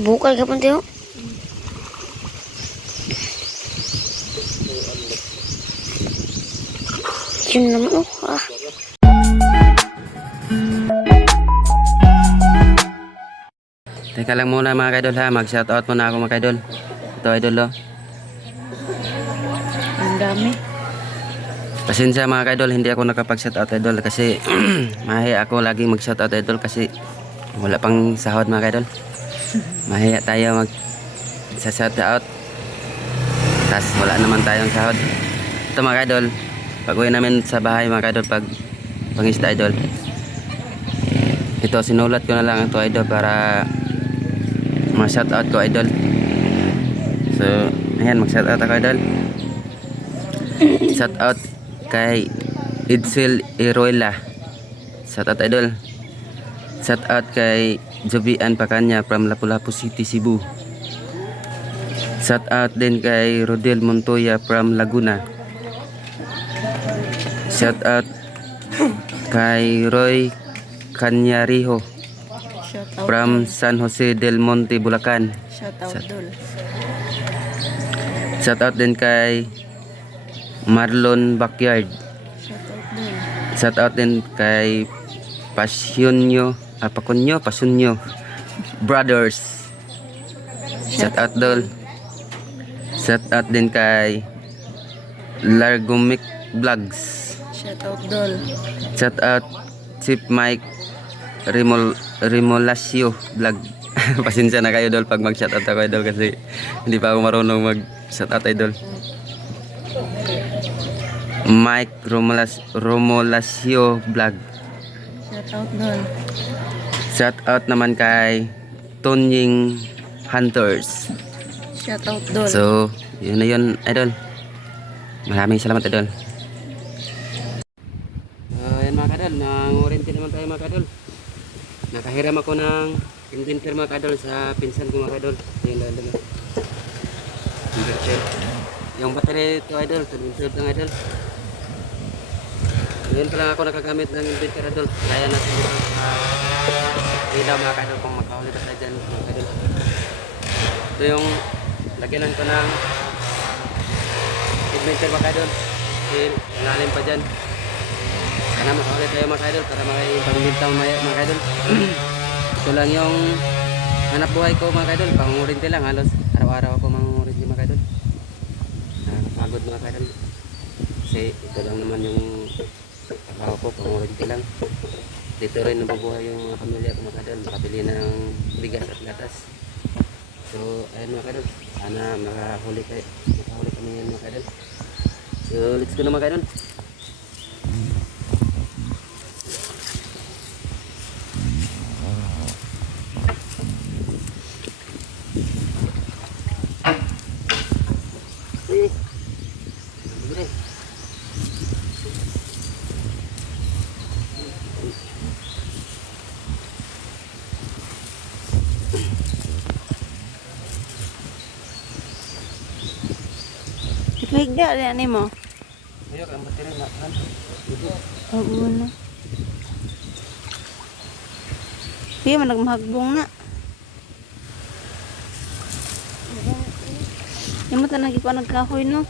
Bukal ka pun tayo. Yun naman oh. Teka lang muna mga kaidol ha, mag-shoutout muna ako mga kaidol. Ito idol oh. Ang dami. Pasensya mga kaidol, hindi ako nakapag-shoutout idol kasi mahiya ako lagi mag-shoutout idol kasi wala pang sahod mga kaidol. Mahiya tayo mag-shoutout. Tas wala naman tayong sahod. Ito mga kaidol, pag-uwi namin sa bahay mga kaidol pag pangisda idol. Ito sinulat ko na lang ito idol para ma-shoutout ko idol. So, ayan mag-shoutout ako idol. Shoutout kay Idsel Iroela. Shoutout idol. Shoutout kay Jovian Pacanya from Lapu-Lapu City, Cebu. Shoutout din kay Rodel Montoya from Laguna. Shoutout kay Roy Canyariho Shout out. from San Jose del Monte, Bulacan. Shout out dol. Shoutout din kay Marlon Backyard. Shout out dol. Shoutout din kay Pasyonyo Brothers. Shoutout dol. Shoutout din kay Largomic Vlogs. Shout out dol. Shoutout Chief Mike Remolasio Vlog. Pasensya na kayo dol pag mag-shoutout ako idol kasi hindi pa ako marunong mag-shoutout idol. Mike Romolasio Vlog. Shout out dol. Shoutout naman kay Tonying Hunters. Shout out dol. So, yun na yun idol. Maraming salamat idol. Ayan mga kadol, nang-oriente naman tayo mga kadol. Nakahiram ako ng inventor mga kadol sa pinsan ko mga kadol. Yung lalala. Yung battery ito idol, 12 lang idol. Ngayon pa lang ako nakagamit ng inventor idol. Kaya natin dito sa ilaw mga kadol kung makahuli ka tayo dyan mga kadol. Ito yung lagyanan ko ng inventor mga kadol. Ilalim pa dyan. Sana makahuli tayo mga idol para makaipagbintang mga idol. Ito lang yung hanap buhay ko mga idol. Pangungurinte lang halos. Araw-araw ako mangungurinte mga idol. Nakakapagod mga idol. Kasi ito lang naman yung trabaho ko. Pangungurinte lang. Dito rin nabubuhay yung mga pamilya ko mga idol. Makabili ng bigas at gatas. So ayun mga idol. Sana makahuli kami yan mga idol. So let's go na mga idol. Higda rin mo. Ayo ang battery na kan. Oo na. Kaya man nagmahagbong na. Yung mata nagi pa nagkahoy no.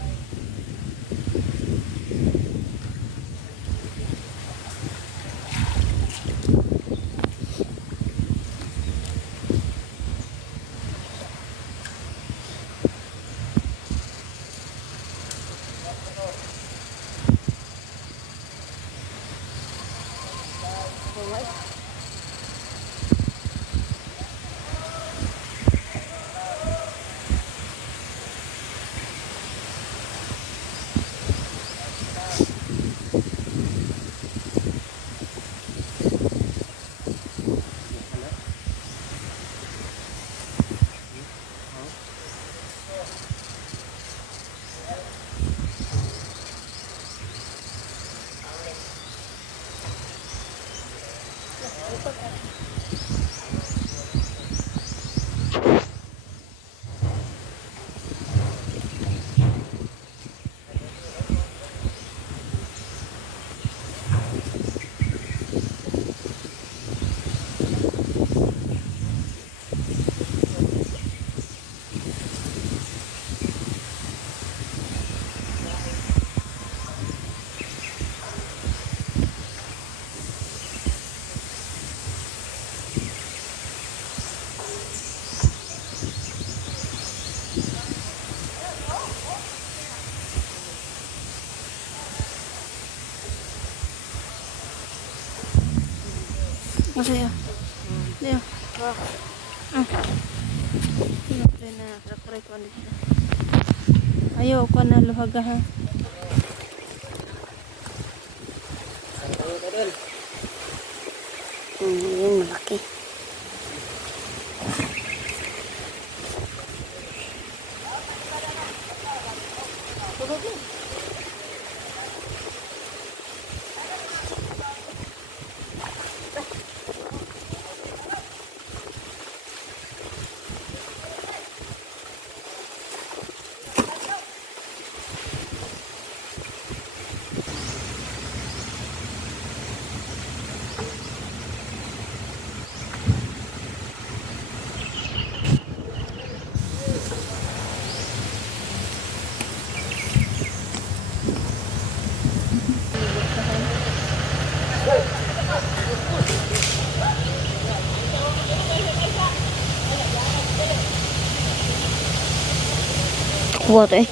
Masaya. Diyo. Siyempre na try ko dito. Ayaw ko na luhaga ha. Yun, malaki. Kuha to eh.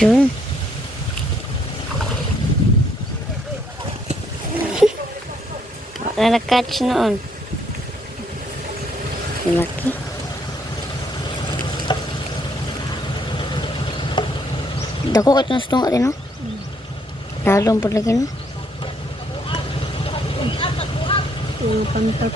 Yun. Wala na-catch noon. Malaki. Dako ka itong stong atin, no? Lalong po lagi, no? Yung pantat.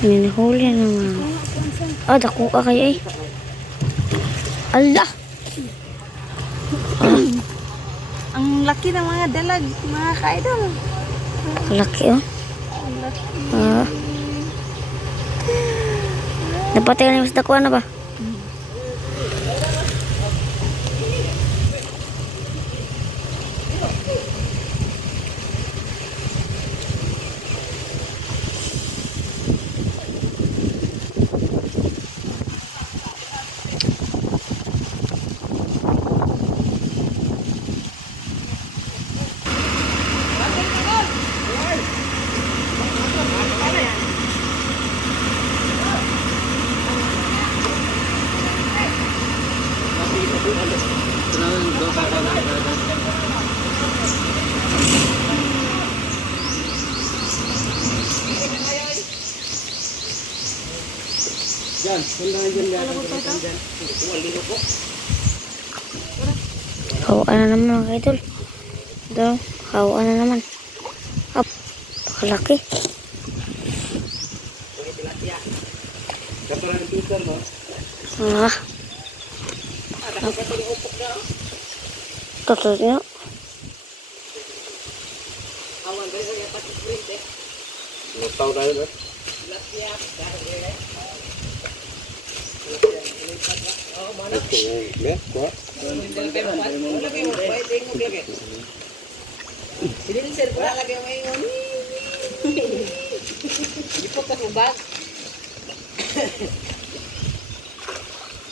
Minahuli na nga. Ah, dako ka kayo eh. Allah! Ang laki ng mga dalag, mga ka-idol. Laki oh. Ang laki. Ah. Napatay ka na mas dakuan na ba? Diyan, sundangan dyan yan. Dyan. Kawaan na naman mga idol. Ito, kawaan na naman. Up, pakalaki. Ah. Totoo nyo. Lutaw tayo ba?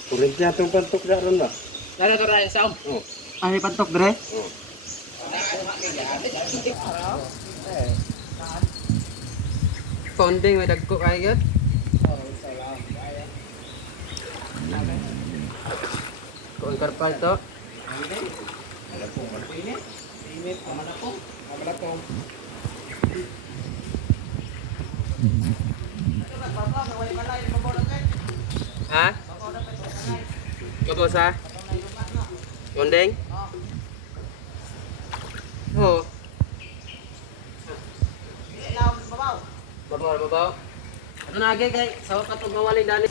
Kurintiya itong pantok na ron ba? Nara to rin sa Ano yung pantok, Dre? Ponding, may dagko kayo yun? Kung karpal to? Ha? Kabos ha? Ponding? Oo. Babaw, babaw. Ito na agay kay sa katong mawali dali.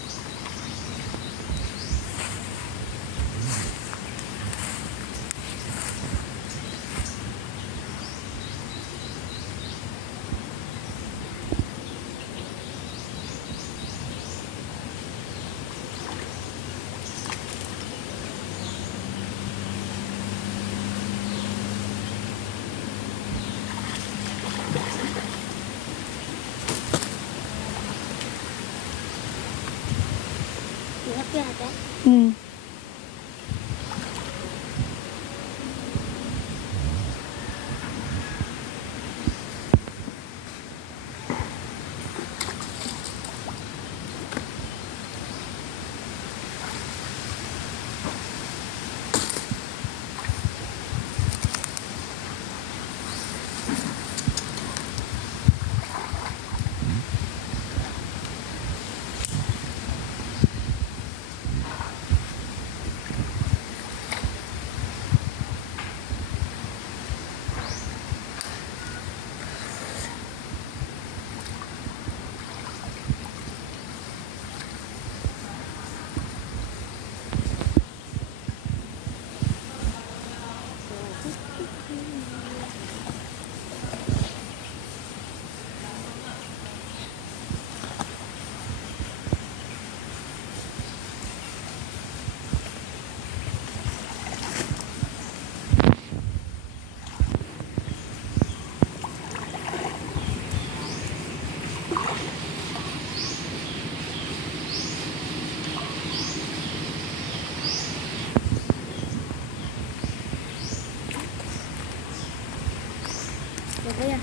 Hmm. Kuya.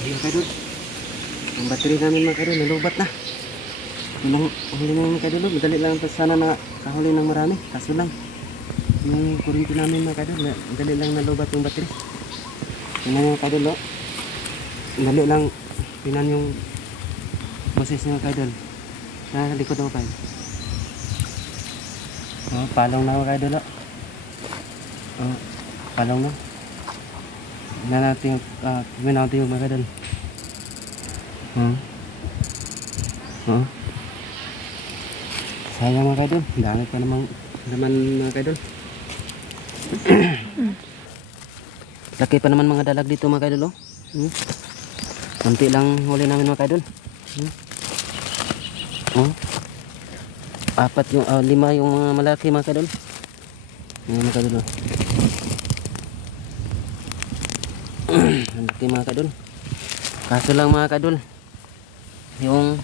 Hindi mga kaidol. Ang battery namin mga kaidol, nalubat na. Unang huli namin mga kaidol, madali lang sana na kahuli ng marami. Kaso lang, yung kuryente namin mga kaidol, madali lang nalubat yung battery. Yun na mga kaidol, madali lang pinan yung boses niya mga kaidol. Sa likod ako kayo. Palong na mga kaidol. Palong na. Na natin natin yung mga kaidol. Sayang mga kaidol, dami pa namang naman mga kaidol. Laki pa naman mga dalag dito mga kaidol. Kunti lang huli namin mga kaidol. Apat yung 5 yung mga malaki mga kaidol. Yan mga kaidol. Ang laki mga kadol. Kaso lang mga kadol, yung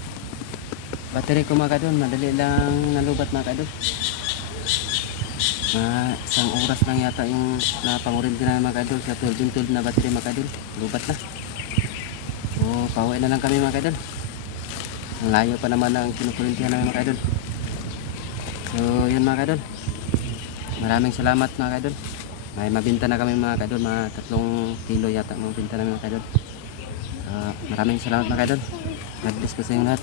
battery ko mga kadol, madali lang nalubat mga kadol. Isang oras lang yata yung napangurin din na mga kadol sa 12 na battery mga kadol. Lubat na. So pauwi na lang kami mga kadol. Ang layo pa naman ang kinukurintihan namin mga kadol. So yun mga kadol, maraming salamat mga kadol. May mabinta na kami mga kadol, mga 3 kilo yata mga binta namin mga kadol. Maraming salamat mga kadol. God bless po sa inyo lahat.